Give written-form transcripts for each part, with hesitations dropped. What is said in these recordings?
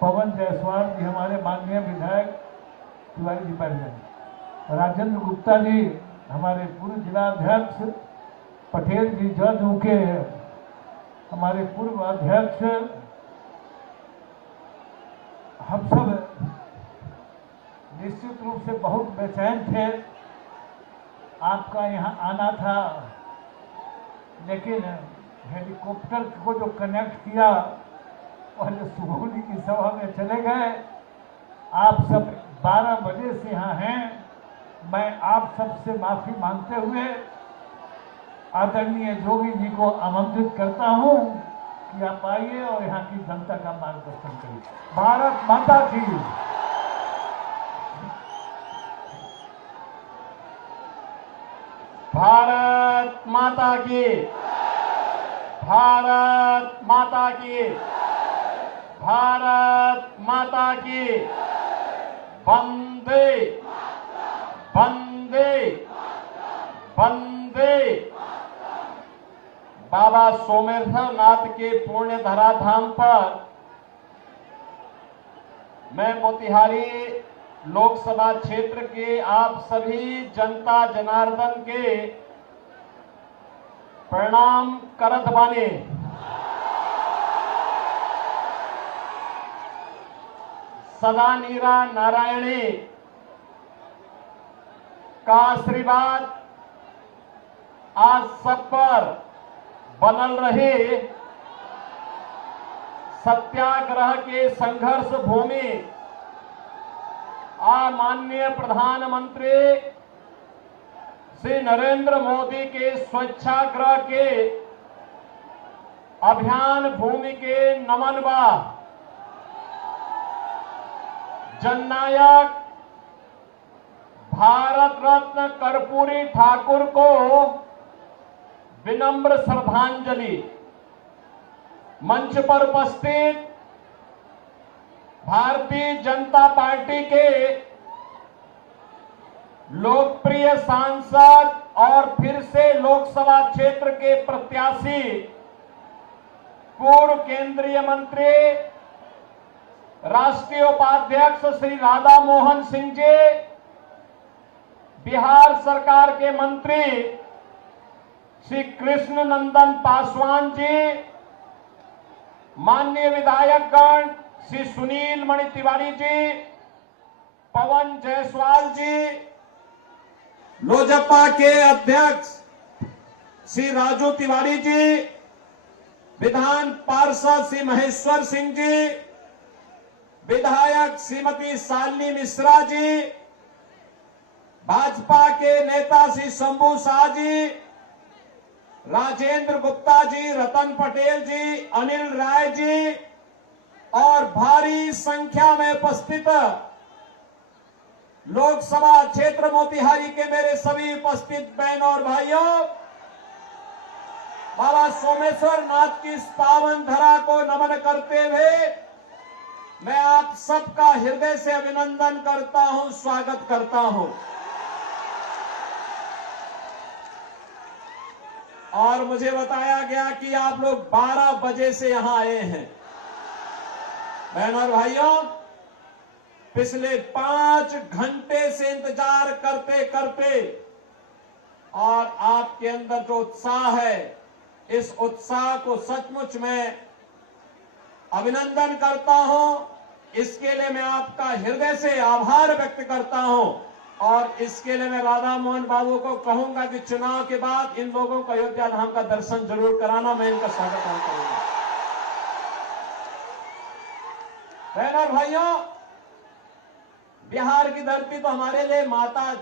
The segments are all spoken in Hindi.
पवन जायसवाल जी हमारे माननीय विधायक तिवारी जी बैठ गए, राजेंद्र गुप्ता जी हमारे पूर्व जिला अध्यक्ष, पटेल जी जज उनके हमारे पूर्व अध्यक्ष, हम सब निश्चित रूप से बहुत बेचैन थे। आपका यहाँ आना था, लेकिन हेलीकॉप्टर को जो कनेक्ट किया पहले सुगौली की सभा में चले गए। आप सब 12 बजे से यहाँ हैं। मैं आप सबसे माफी मांगते हुए आदरणीय जोगी जी को आमंत्रित करता हूँ कि आप आइए और यहाँ की जनता का मार्गदर्शन करिए। भारत माता की। भारत माता की। भारत माता की। भारत माता की। वंदे वंदे वंदे। बाबा सोमेश्वर नाथ के पुण्य धराधाम पर मैं मोतिहारी लोकसभा क्षेत्र के आप सभी जनता जनार्दन के प्रणाम करत बानी। सदा नीरा नारायणी का आशीर्वाद आज सब पर बनल रहे। सत्याग्रह के संघर्ष भूमि माननीय प्रधानमंत्री श्री नरेंद्र मोदी के स्वच्छाग्रह के अभियान भूमि के नमन बा। जननायक भारत रत्न कर्पूरी ठाकुर को विनम्र श्रद्धांजलि। मंच पर उपस्थित भारतीय जनता पार्टी के लोकप्रिय सांसद और फिर से लोकसभा क्षेत्र के प्रत्याशी पूर्व केंद्रीय मंत्री राष्ट्रीय उपाध्यक्ष श्री राधा मोहन सिंह जी, बिहार सरकार के मंत्री श्री कृष्ण नंदन पासवान जी, माननीय विधायकगण श्री सुनील मणि तिवारी जी, पवन जायसवाल जी, लोजपा के अध्यक्ष श्री राजू तिवारी जी, विधान पार्षद श्री महेश्वर सिंह जी, विधायक श्रीमती शालिनी मिश्रा जी, भाजपा के नेता श्री शंभू शाह जी, राजेंद्र गुप्ता जी, रतन पटेल जी, अनिल राय जी और भारी संख्या में उपस्थित लोकसभा क्षेत्र मोतिहारी के मेरे सभी उपस्थित बहनों और भाइयों, बाबा सोमेश्वर नाथ की इस पावन धरा को नमन करते हुए मैं आप सबका हृदय से अभिनंदन करता हूं, स्वागत करता हूं। और मुझे बताया गया कि आप लोग 12 बजे से यहां आए हैं। बहनों और भाइयों, पिछले 5 घंटे से इंतजार करते करते और आपके अंदर जो उत्साह है, इस उत्साह को सचमुच मैं अभिनंदन करता हूं। इसके लिए मैं आपका हृदय से आभार व्यक्त करता हूं और इसके लिए मैं राधा मोहन बाबू को कहूंगा कि चुनाव के बाद इन लोगों को अयोध्या धाम का दर्शन जरूर कराना। मैं इनका स्वागत करूंगा। बहनों और भाइयों, बिहार की धरती तो हमारे लिए माता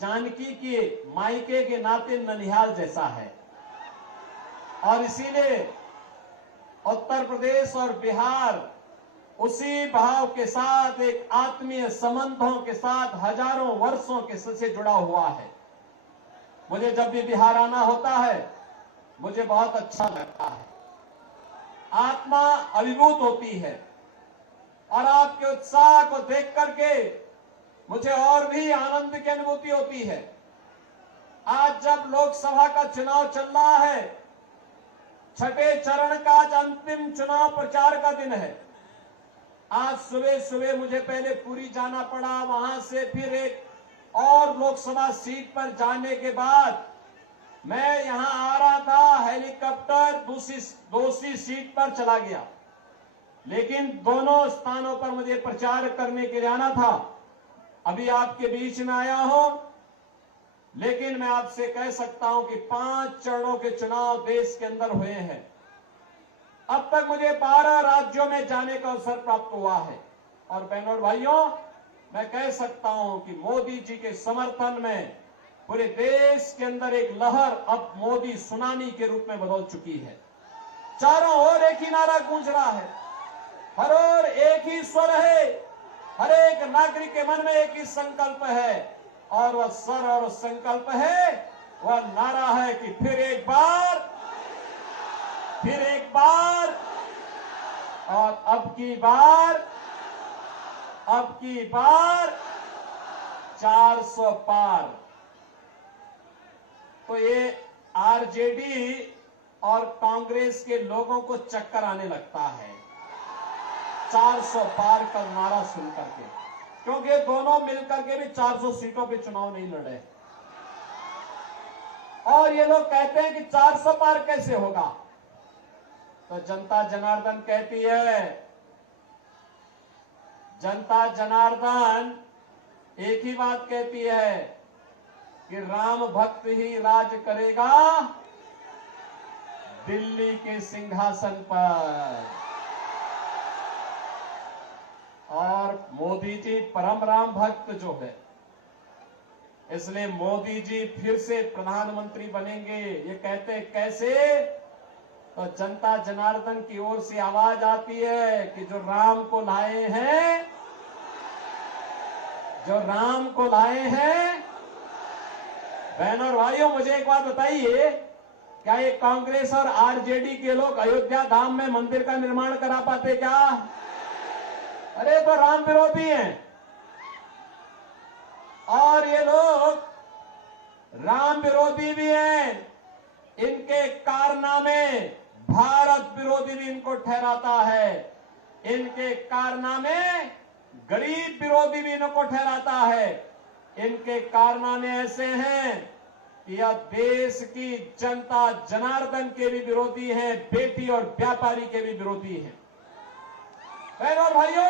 जानकी के मायके के नाते ननिहाल जैसा है और इसीलिए उत्तर प्रदेश और बिहार उसी भाव के साथ, एक आत्मीय संबंधों के साथ हजारों वर्षों के से जुड़ा हुआ है। मुझे जब भी बिहार आना होता है मुझे बहुत अच्छा लगता है, आत्मा अभिभूत होती है और आपके उत्साह को देख करके मुझे और भी आनंद की अनुभूति होती है। आज जब लोकसभा का चुनाव चल रहा है, छठे चरण का आज अंतिम चुनाव प्रचार का दिन है आज सुबह सुबह मुझे पहले पुरी जाना पड़ा, वहां से फिर एक और लोकसभा सीट पर जाने के बाद मैं यहां आ रहा था, हेलीकॉप्टर दूसरी सीट पर चला गया। लेकिन दोनों स्थानों पर मुझे प्रचार करने के लिए आना था। अभी आपके बीच में आया हूं, लेकिन मैं आपसे कह सकता हूं कि 5 चरणों के चुनाव देश के अंदर हुए हैं। अब तक मुझे 12 राज्यों में जाने का अवसर प्राप्त हुआ है। और बहनों और भाइयों, मैं कह सकता हूं कि मोदी जी के समर्थन में पूरे देश के अंदर एक लहर अब मोदी सुनामी के रूप में बदल चुकी है। चारों ओर एक ही नारा गूंज रहा है, हर ओर एक ही स्वर है, हर एक नागरिक के मन में एक ही संकल्प है, और वह स्वर और संकल्प है, वह नारा है कि फिर एक बार और अब की बार 400 पार। तो ये आरजेडी और कांग्रेस के लोगों को चक्कर आने लगता है 400 पार का नारा सुन करके, क्योंकि दोनों मिलकर के भी 400 सीटों पे चुनाव नहीं लड़े। और ये लोग कहते हैं कि 400 पार कैसे होगा। तो जनता जनार्दन कहती है, जनता जनार्दन एक ही बात कहती है कि राम भक्त ही राज करेगा दिल्ली के सिंहासन पर। और मोदी जी परम राम भक्त जो है, इसलिए मोदी जी फिर से प्रधानमंत्री बनेंगे। ये कहते कैसे? तो जनता जनार्दन की ओर से आवाज आती है कि जो राम को लाए हैं, बहनों और भाइयों, मुझे एक बात बताइए, क्या ये कांग्रेस और आरजेडी के लोग अयोध्या धाम में मंदिर का निर्माण करा पाते क्या? अरे तो राम विरोधी हैं। और ये लोग राम विरोधी भी हैं, इनके कारनामे भारत विरोधी भी इनको ठहराता है, इनके कारनामे गरीब विरोधी भी इनको ठहराता है। इनके कारनामे ऐसे हैं कि यह देश की जनता जनार्दन के भी विरोधी हैं, बेटी और व्यापारी के भी विरोधी हैं। बहनों और भाइयों,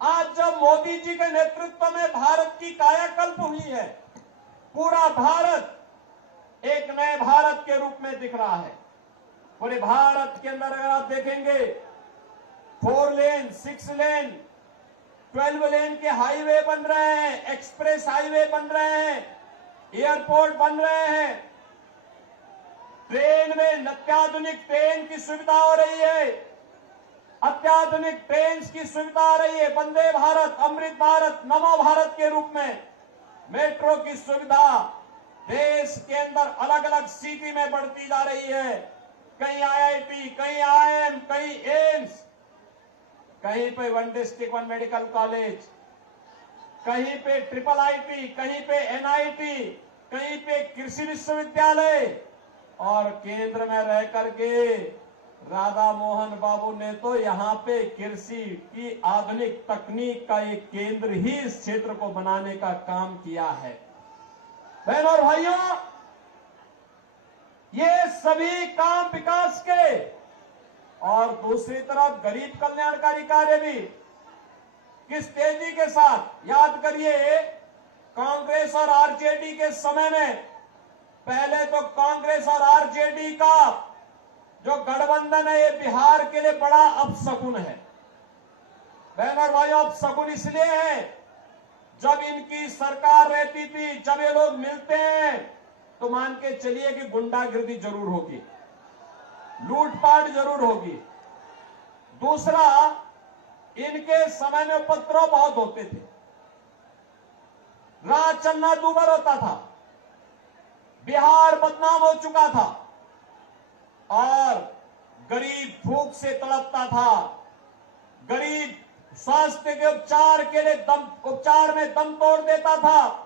आज जब मोदी जी के नेतृत्व में भारत की कायाकल्प हुई है, पूरा भारत एक नए भारत के रूप में दिख रहा है। पूरे भारत के अंदर अगर आप देखेंगे 4 लेन, 6 लेन, 12 लेन के हाईवे बन रहे हैं, एक्सप्रेस हाईवे बन रहे हैं, एयरपोर्ट बन रहे हैं, ट्रेन में अत्याधुनिक ट्रेन की सुविधा हो रही है, अत्याधुनिक ट्रेन की सुविधा आ रही है, वंदे भारत, अमृत भारत, नमो भारत के रूप में मेट्रो की सुविधा देश के अंदर अलग अलग सिटी में बढ़ती जा रही है। कहीं आईआईटी, कहीं आईआईएम, कहीं एम्स, कहीं पे 1 डिस्ट्रिक्ट 1 मेडिकल कॉलेज, कहीं पे ट्रिपल आईटी, कहीं पे एनआईटी, कहीं पे कृषि विश्वविद्यालय। और केंद्र में रह करके राधा मोहन बाबू ने तो यहाँ पे कृषि की आधुनिक तकनीक का एक केंद्र ही इस क्षेत्र को बनाने का काम किया है। बहनों और भाइयों, ये सभी काम विकास के, और दूसरी तरफ गरीब कल्याणकारी कार्य भी किस तेजी के साथ। याद करिए, कांग्रेस और आरजेडी के समय में पहले तो कांग्रेस और आरजेडी का जो गठबंधन है, ये बिहार के लिए बड़ा अपशकुन है। बहनों और भाइयों, अपशकुन इसलिए है, जब इनकी सरकार रहती थी, जब ये लोग मिलते हैं तो मान के चलिए कि गुंडागिर्दी जरूर होगी, लूटपाट जरूर होगी। दूसरा, इनके समय में उपद्रव बहुत होते थे, राह चलना दूभर होता था, बिहार बदनाम हो चुका था और गरीब भूख से तड़पता था, गरीब स्वास्थ्य के उपचार में दम तोड़ देता था,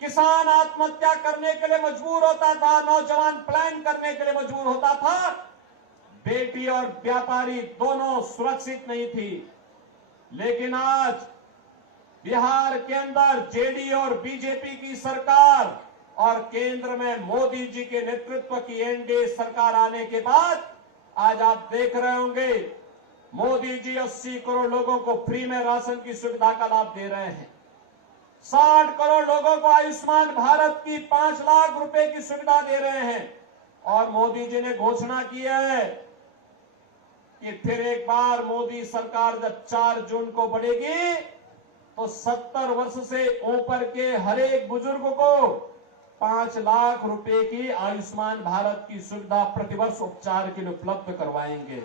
किसान आत्महत्या करने के लिए मजबूर होता था, नौजवान प्लान करने के लिए मजबूर होता था। बेटी और व्यापारी दोनों सुरक्षित नहीं थी। लेकिन आज बिहार के अंदर जेडीयू और बीजेपी की सरकार और केंद्र में मोदी जी के नेतृत्व की एनडीए सरकार आने के बाद आज आप देख रहे होंगे मोदी जी 80 करोड़ लोगों को फ्री में राशन की सुविधा का लाभ दे रहे हैं। 60 करोड़ लोगों को आयुष्मान भारत की 5 लाख रुपए की सुविधा दे रहे हैं। और मोदी जी ने घोषणा की है कि फिर एक बार मोदी सरकार जब 4 जून को बढ़ेगी तो 70 वर्ष से ऊपर के हर एक बुजुर्ग को 5 लाख रुपए की आयुष्मान भारत की सुविधा प्रतिवर्ष उपचार के लिए उपलब्ध करवाएंगे।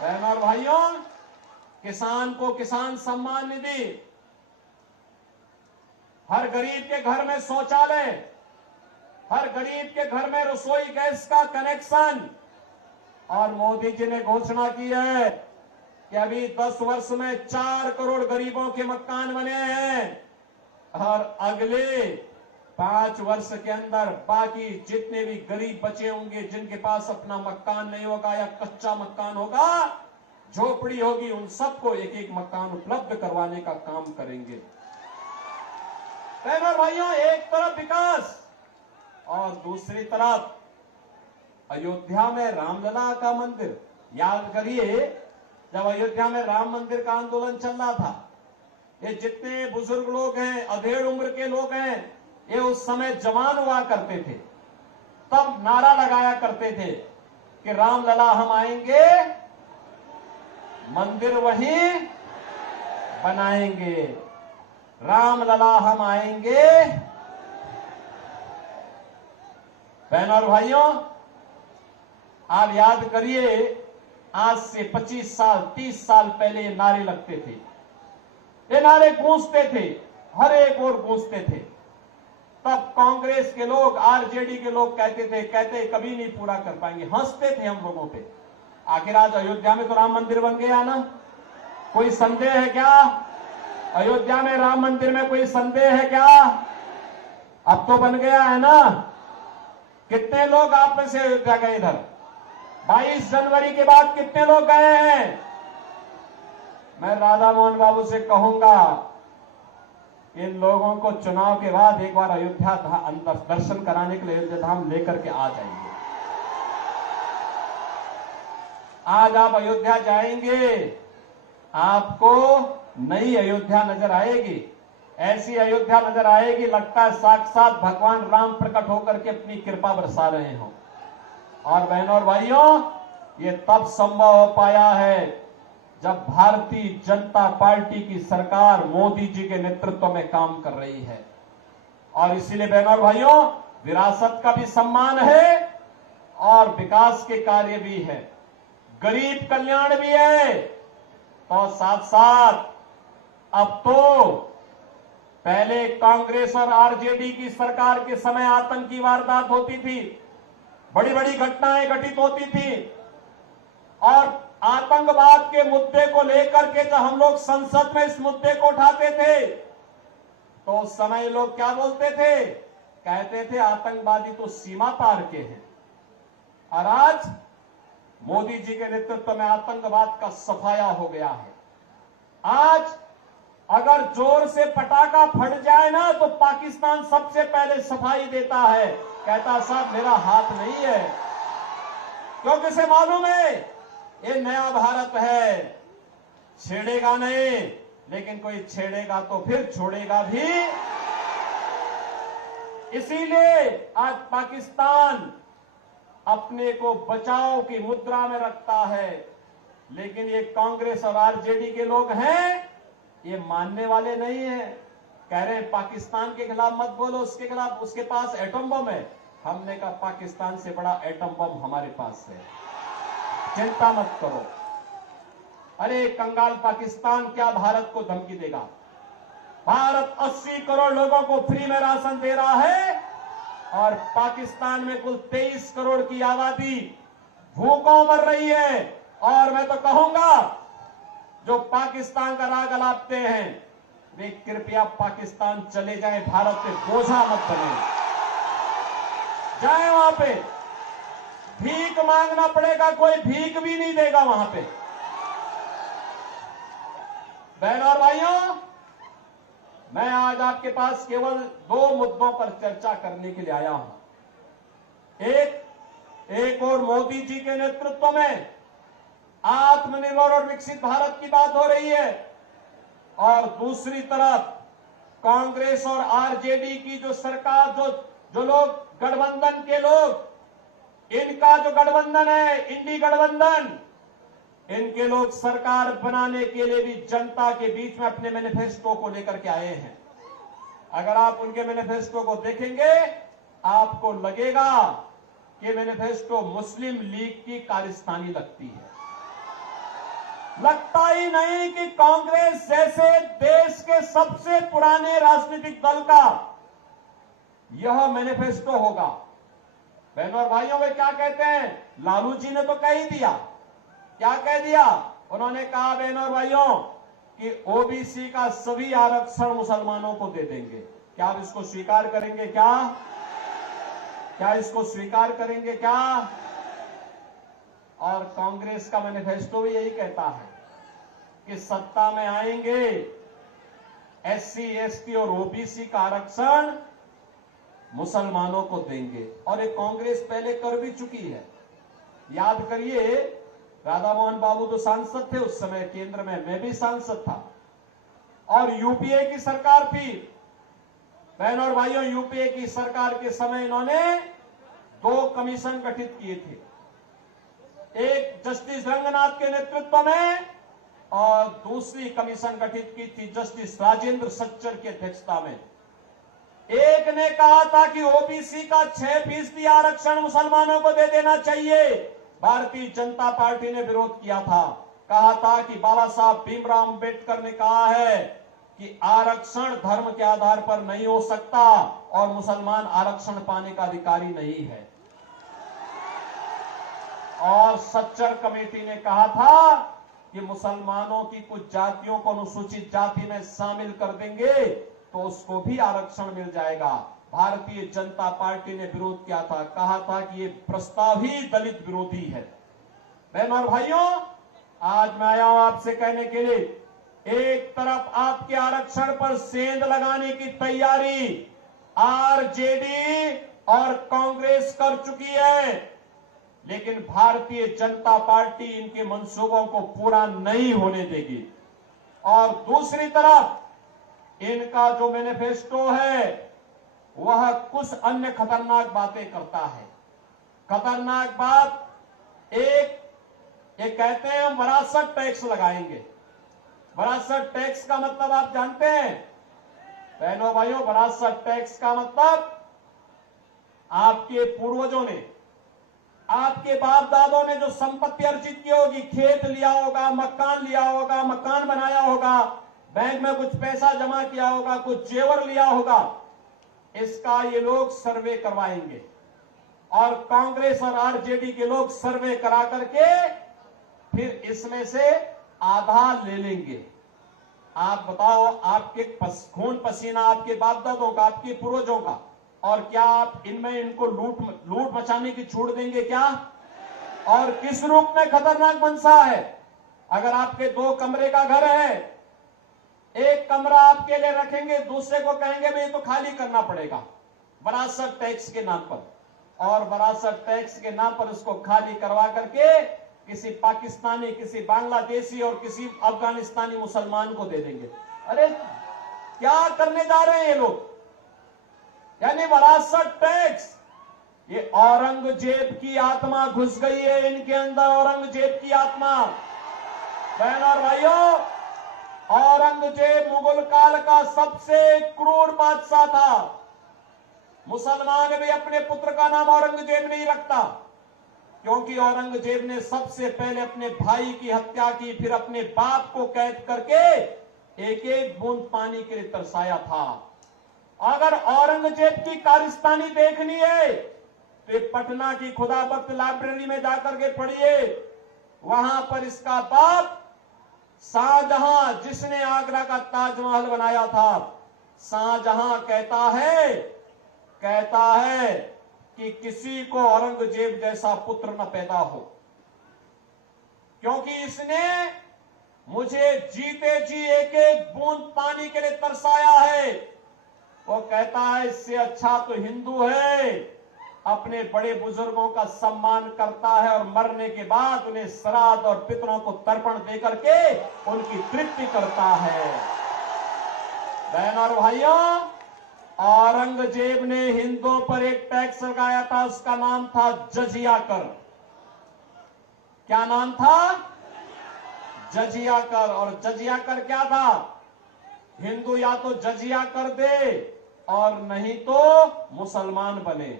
बहनों और भाइयों, किसान को किसान सम्मान निधि, हर गरीब के घर में शौचालय, हर गरीब के घर में रसोई गैस का कनेक्शन। और मोदी जी ने घोषणा की है कि अभी 10 वर्ष में 4 करोड़ गरीबों के मकान बने हैं और अगले 5 वर्ष के अंदर बाकी जितने भी गरीब बचे होंगे, जिनके पास अपना मकान नहीं होगा या कच्चा मकान होगा, झोपड़ी होगी, उन सबको एक एक मकान उपलब्ध करवाने का काम करेंगे। बहनों भाइयों, एक तरफ विकास और दूसरी तरफ अयोध्या में रामलला का मंदिर। याद करिए, जब अयोध्या में राम मंदिर का आंदोलन चल रहा था, ये जितने बुजुर्ग लोग हैं, अधेड़ उम्र के लोग हैं, ये उस समय जवान हुआ करते थे, तब नारा लगाया करते थे कि रामलला हम आएंगे, मंदिर वहीं बनाएंगे, रामलला हम आएंगे। बहनों और भाइयों, आप याद करिए, आज से 25 साल 30 साल पहले ये नारे लगते थे, ये नारे गूंजते थे, हर एक ओर गूंजते थे। तब कांग्रेस के लोग, आरजेडी के लोग कहते कभी नहीं पूरा कर पाएंगे, हंसते थे हम लोगों पे। आखिर आज अयोध्या में तो राम मंदिर बन गया ना, कोई संदेह है क्या? अयोध्या में राम मंदिर में कोई संदेह है क्या? अब तो बन गया है ना। कितने लोग आप में से अयोध्या गए इधर? 22 जनवरी के बाद कितने लोग गए हैं? मैं राधा मोहन बाबू से कहूंगा, इन लोगों को चुनाव के बाद एक बार अयोध्या अंदर दर्शन कराने के लिए अयोध्या धाम लेकर के आ जाएंगे। आज आप अयोध्या जाएंगे, आपको नई अयोध्या नजर आएगी, ऐसी अयोध्या नजर आएगी, लगता है साक्षात भगवान राम प्रकट होकर के अपनी कृपा बरसा रहे हो। और बहनों और भाइयों, ये तब संभव हो पाया है जब भारतीय जनता पार्टी की सरकार मोदी जी के नेतृत्व में काम कर रही है। और इसीलिए बहनों और भाइयों, विरासत का भी सम्मान है और विकास के कार्य भी है, गरीब कल्याण भी है। तो साथ साथ अब तो पहले कांग्रेस और आरजेडी की सरकार के समय आतंकी वारदात होती थी, बड़ी बड़ी घटनाएं घटित होती थी, और आतंकवाद के मुद्दे को लेकर के जब हम लोग संसद में इस मुद्दे को उठाते थे तो उस समय लोग क्या बोलते थे? कहते थे आतंकवादी तो सीमा पार के हैं। और आज मोदी जी के नेतृत्व में आतंकवाद का सफाया हो गया है। आज अगर जोर से पटाखा फट जाए ना तो पाकिस्तान सबसे पहले सफाई देता है, कहता साहब मेरा हाथ नहीं है, क्योंकि इसे मालूम है ये नया भारत है, छेड़ेगा नहीं, लेकिन कोई छेड़ेगा तो फिर छोड़ेगा भी। इसीलिए आज पाकिस्तान अपने को बचाव की मुद्रा में रखता है, लेकिन ये कांग्रेस और आरजेडी के लोग हैं, ये मानने वाले नहीं हैं। कह रहे हैं पाकिस्तान के खिलाफ मत बोलो, उसके खिलाफ, उसके पास एटम बम है। हमने कहा पाकिस्तान से बड़ा एटम बम हमारे पास है, चिंता मत करो। अरे कंगाल पाकिस्तान क्या भारत को धमकी देगा? भारत 80 करोड़ लोगों को फ्री में राशन दे रहा है और पाकिस्तान में कुल 23 करोड़ की आबादी भूखों मर रही है। और मैं तो कहूंगा जो पाकिस्तान का राग अलापते हैं वे कृपया पाकिस्तान चले जाएं, भारत पे बोझा मत बने, जाएं वहां पे, भीख मांगना पड़ेगा, कोई भीख भी नहीं देगा वहां पे। बहनों और भाइयों, मैं आज आपके पास केवल 2 मुद्दों पर चर्चा करने के लिए आया हूं। एक और मोदी जी के नेतृत्व में आत्मनिर्भर और विकसित भारत की बात हो रही है, और दूसरी तरफ कांग्रेस और आरजेडी की जो सरकार, जो लोग गठबंधन के लोग, इनका जो गठबंधन है, इंडी गठबंधन, इनके लोग सरकार बनाने के लिए भी जनता के बीच में अपने मैनिफेस्टो को लेकर के आए हैं। अगर आप उनके मैनिफेस्टो को देखेंगे, आपको लगेगा कि मैनिफेस्टो मुस्लिम लीग की कारस्तानी लगती है। लगता ही नहीं कि कांग्रेस जैसे देश के सबसे पुराने राजनीतिक दल का यह मैनिफेस्टो होगा। बहनों और भाइयों, वे क्या कहते हैं? लालू जी ने तो कह ही दिया। क्या कह दिया? उन्होंने कहा बहनों और भाइयों कि ओबीसी का सभी आरक्षण मुसलमानों को दे देंगे। क्या आप इसको स्वीकार करेंगे? क्या इसको स्वीकार करेंगे क्या? और कांग्रेस का मैनिफेस्टो भी यही कहता है कि सत्ता में आएंगे, एससी, एसटी और ओबीसी का आरक्षण मुसलमानों को देंगे। और ये कांग्रेस पहले कर भी चुकी है। याद करिए, राधा मोहन बाबू तो सांसद थे उस समय केंद्र में, मैं भी सांसद था, और यूपीए की सरकार थी। बहनों और भाइयों, यूपीए की सरकार के समय इन्होंने 2 कमीशन गठित किए थे, एक जस्टिस रंगनाथ के नेतृत्व में और दूसरी कमीशन गठित की थी जस्टिस राजेंद्र सच्चर की अध्यक्षता में। एक ने कहा था कि ओबीसी का 6% आरक्षण मुसलमानों को दे देना चाहिए। भारतीय जनता पार्टी ने विरोध किया था, कहा था कि बाबा साहब भीमराव अंबेडकर ने कहा है कि आरक्षण धर्म के आधार पर नहीं हो सकता और मुसलमान आरक्षण पाने का अधिकारी नहीं है। और सच्चर कमेटी ने कहा था कि मुसलमानों की कुछ जातियों को अनुसूचित जाति में शामिल कर देंगे तो उसको भी आरक्षण मिल जाएगा। भारतीय जनता पार्टी ने विरोध किया था, कहा था कि ये प्रस्ताव ही दलित विरोधी है। बहनों और भाइयों, आज मैं आया हूं आपसे कहने के लिए, एक तरफ आपके आरक्षण पर सेंध लगाने की तैयारी आरजेडी और कांग्रेस कर चुकी है, लेकिन भारतीय जनता पार्टी इनके मंसूबों को पूरा नहीं होने देगी। और दूसरी तरफ इनका जो मैनिफेस्टो है वह कुछ अन्य खतरनाक बातें करता है। खतरनाक बात, एक कहते हैं हम विरासत टैक्स लगाएंगे। विरासत टैक्स का मतलब आप जानते हैं बहनों भाइयों? विरासत टैक्स का मतलब आपके पूर्वजों ने, आपके बाप दादों ने जो संपत्ति अर्जित की होगी, खेत लिया होगा, मकान लिया होगा, मकान बनाया होगा, बैंक में कुछ पैसा जमा किया होगा, कुछ जेवर लिया होगा, इसका ये लोग सर्वे करवाएंगे। और कांग्रेस और आरजेडी के लोग सर्वे करा करके फिर इसमें से आधा ले लेंगे। आप बताओ, आपके खून पसीना आपके बाप दादों का, आपके पूर्वजों का, और क्या आप इनमें इनको लूट मचाने की छूट देंगे क्या? और किस रूप में खतरनाक मंशा है? अगर आपके 2 कमरे का घर है, एक कमरा आपके लिए रखेंगे, दूसरे को कहेंगे भाई तो खाली करना पड़ेगा विरासत टैक्स के नाम पर, और विरासत टैक्स के नाम पर उसको खाली करवा करके किसी पाकिस्तानी, किसी बांग्लादेशी और किसी अफगानिस्तानी मुसलमान को दे देंगे। अरे क्या करने जा रहे हैं ये लोग? यानी विरासत टैक्स, ये औरंगजेब की आत्मा घुस गई है इनके अंदर, औरंगजेब की आत्मा। बहनों और भाइयों, औरंगजेब मुगल काल का सबसे क्रूर बादशाह था। मुसलमान भी अपने पुत्र का नाम औरंगजेब नहीं रखता, क्योंकि औरंगजेब ने सबसे पहले अपने भाई की हत्या की, फिर अपने बाप को कैद करके एक एक बूंद पानी के लिए तरसाया था। अगर औरंगजेब की कारस्तानी देखनी है तो पटना की खुदाबख्त लाइब्रेरी में जाकर के पढ़िए। वहां पर इसका बाप शाहजहां, जिसने आगरा का ताजमहल बनाया था, शाहजहां कहता है कि किसी को औरंगजेब जैसा पुत्र न पैदा हो, क्योंकि इसने मुझे जीते जी एक एक बूंद पानी के लिए तरसाया है। वो कहता है इससे अच्छा तो हिंदू है, अपने बड़े बुजुर्गों का सम्मान करता है और मरने के बाद उन्हें श्राद्ध और पितरों को तर्पण देकर के उनकी तृप्ति करता है। बहन और भाइयों, औरंगजेब ने हिंदुओं पर एक टैक्स लगाया था, उसका नाम था जजिया कर। क्या नाम था? जजिया कर। और जजिया कर क्या था? हिंदू या तो जजिया कर दे और नहीं तो मुसलमान बने।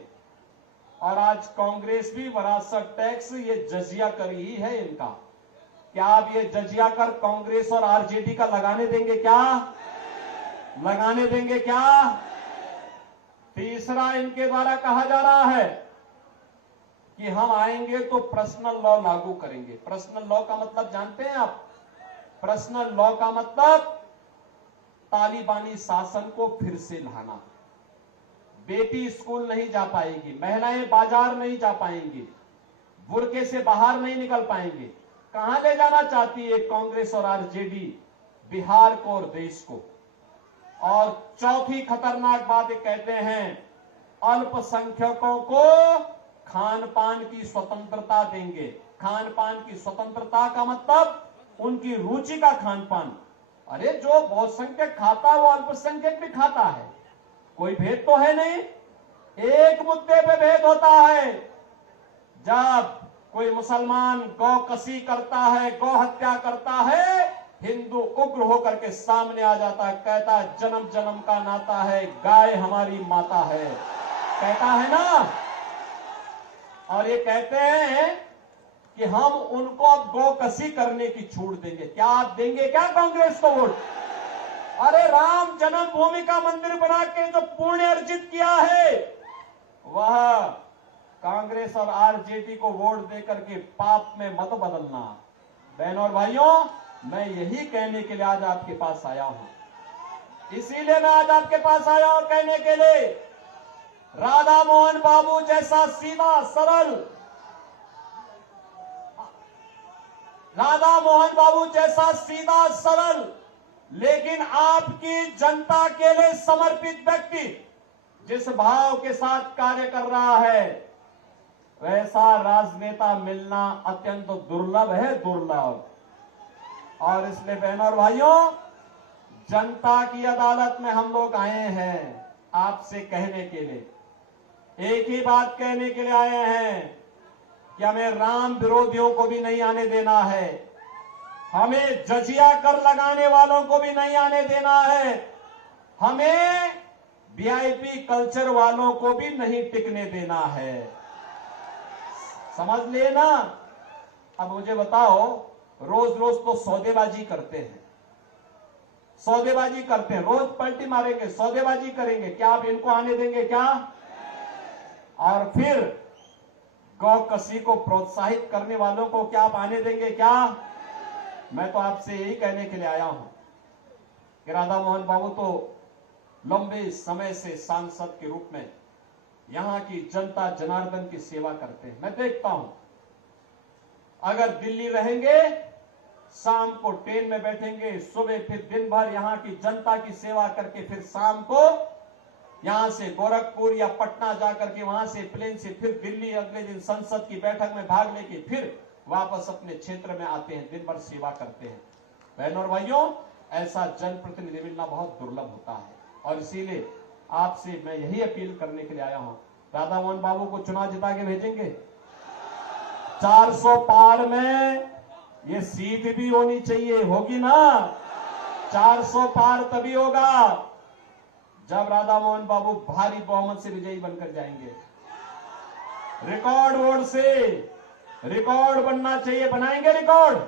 और आज कांग्रेस भी विरासत टैक्स ये जजिया कर ही है इनका। क्या आप ये जजिया कर कांग्रेस और आरजेडी का लगाने देंगे क्या? लगाने देंगे क्या? तीसरा, इनके द्वारा कहा जा रहा है कि हम आएंगे तो पर्सनल लॉ लागू करेंगे। पर्सनल लॉ का मतलब जानते हैं आप? पर्सनल लॉ का मतलब तालिबानी शासन को फिर से लाना। बेटी स्कूल नहीं जा पाएगी, महिलाएं बाजार नहीं जा पाएंगी, बुर्के से बाहर नहीं निकल पाएंगे। कहां ले जाना चाहती है कांग्रेस और आरजेडी? बिहार को और देश को। और चौथी खतरनाक बात कहते हैं, अल्पसंख्यकों को खान पान की स्वतंत्रता देंगे। खान पान की स्वतंत्रता का मतलब उनकी रुचि का खान पान। अरे जो बहुसंख्यक खाता है वो अल्पसंख्यक भी खाता है, कोई भेद तो है नहीं। एक मुद्दे पे भेद होता है, जब कोई मुसलमान गौ कसी करता है, गौ हत्या करता है, हिंदू उग्र होकर के सामने आ जाता है, कहता है जन्म जन्म का नाता है, गाय हमारी माता है, कहता है ना। और ये कहते हैं कि हम उनको अब गौ कसी करने की छूट देंगे। क्या आप देंगे क्या कांग्रेस को वोट? अरे राम जन्मभूमि का मंदिर बना के जो पुण्य अर्जित किया है, वह कांग्रेस और आरजेडी को वोट देकर के पाप में मत बदलना। बहनों और भाइयों, मैं यही कहने के लिए आज आपके पास आया हूं। इसीलिए मैं आज आपके पास आया हूं कहने के लिए, राधा मोहन बाबू जैसा सीधा सरल, राधा मोहन बाबू जैसा सीधा सरल लेकिन आपकी जनता के लिए समर्पित व्यक्ति जिस भाव के साथ कार्य कर रहा है, वैसा राजनेता मिलना अत्यंत दुर्लभ है, दुर्लभ। और इसलिए बहनों और भाइयों, जनता की अदालत में हम लोग आए हैं आपसे कहने के लिए, एक ही बात कहने के लिए आए हैं कि हमें राम विरोधियों को भी नहीं आने देना है, हमें जजिया कर लगाने वालों को भी नहीं आने देना है, हमें वीआईपी कल्चर वालों को भी नहीं टिकने देना है। समझ लेना। अब मुझे बताओ, रोज रोज तो सौदेबाजी करते हैं, सौदेबाजी करते हैं, रोज पलटी मारेंगे, सौदेबाजी करेंगे, क्या आप इनको आने देंगे क्या? और फिर गौ कसी को प्रोत्साहित करने वालों को क्या आप आने देंगे क्या? मैं तो आपसे यही कहने के लिए आया हूं कि राधा मोहन बाबू तो लंबे समय से सांसद के रूप में यहां की जनता जनार्दन की सेवा करते हैं। मैं देखता हूं, अगर दिल्ली रहेंगे, शाम को ट्रेन में बैठेंगे, सुबह फिर दिन भर यहां की जनता की सेवा करके फिर शाम को यहां से गोरखपुर या पटना जाकर के वहां से प्लेन से फिर दिल्ली अगले दिन संसद की बैठक में भाग लेके फिर वापस अपने क्षेत्र में आते हैं, दिन भर सेवा करते हैं। बहनों और भाइयों, ऐसा जनप्रतिनिधि मिलना बहुत दुर्लभ होता है। और इसीलिए आपसे मैं यही अपील करने के लिए आया हूं, राधा मोहन बाबू को चुनाव जिता के भेजेंगे। 400 पार में ये सीट भी होनी चाहिए, होगी ना? 400 पार तभी होगा जब राधा मोहन बाबू भारी बहुमत से विजयी बनकर जाएंगे। रिकॉर्ड वोट से रिकॉर्ड बनना चाहिए। बनाएंगे रिकॉर्ड?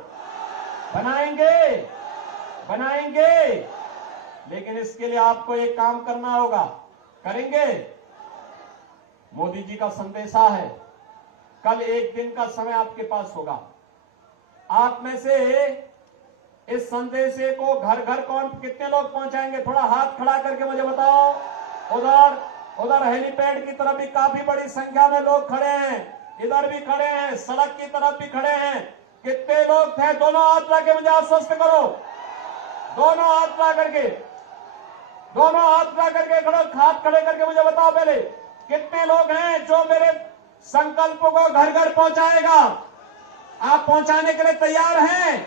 बनाएंगे, बनाएंगे। लेकिन इसके लिए आपको एक काम करना होगा, करेंगे? मोदी जी का संदेशा है, कल एक दिन का समय आपके पास होगा। आप में से इस संदेशे को घर घर कौन कितने लोग पहुंचाएंगे? थोड़ा हाथ खड़ा करके मुझे बताओ। उधर उधर हेलीपैड की तरफ भी काफी बड़ी संख्या में लोग खड़े हैं, इधर भी खड़े हैं, सड़क की तरफ भी खड़े हैं। कितने लोग थे? दोनों हाथ ला के मुझे आश्वस्त करो, दोनों हाथ ला करके, दोनों हाथ ला करके खड़ो, हाथ खड़े करके मुझे बताओ पहले कितने लोग हैं जो मेरे संकल्प को घर घर पहुंचाएगा? आप पहुंचाने के लिए तैयार हैं?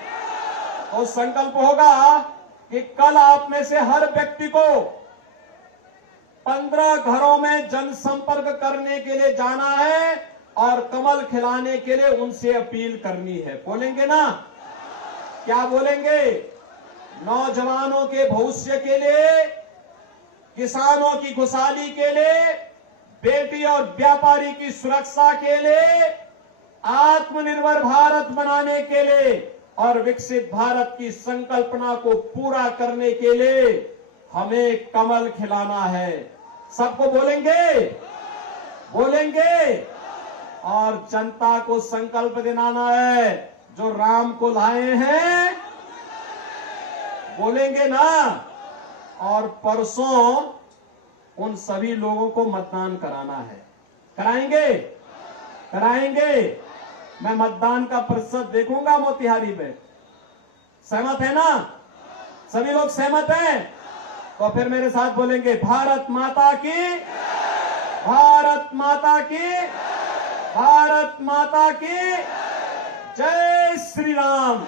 तो संकल्प होगा कि कल आप में से हर व्यक्ति को 15 घरों में जनसंपर्क करने के लिए जाना है और कमल खिलाने के लिए उनसे अपील करनी है। बोलेंगे ना? क्या बोलेंगे? नौजवानों के भविष्य के लिए, किसानों की खुशहाली के लिए, बेटी और व्यापारी की सुरक्षा के लिए, आत्मनिर्भर भारत बनाने के लिए और विकसित भारत की संकल्पना को पूरा करने के लिए हमें कमल खिलाना है। सबको बोलेंगे? बोलेंगे? और जनता को संकल्प दिलाना है, जो राम को लाए हैं, बोलेंगे ना? और परसों उन सभी लोगों को मतदान कराना है। कराएंगे? कराएंगे? मैं मतदान का प्रतिशत देखूंगा मोतिहारी में। सहमत है ना? सभी लोग सहमत हैं? तो फिर मेरे साथ बोलेंगे, भारत माता की, भारत माता की, भारत माता की जय श्री राम,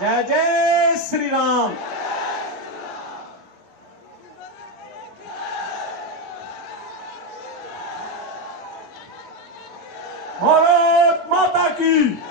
जय जय श्री राम। भारत माता की।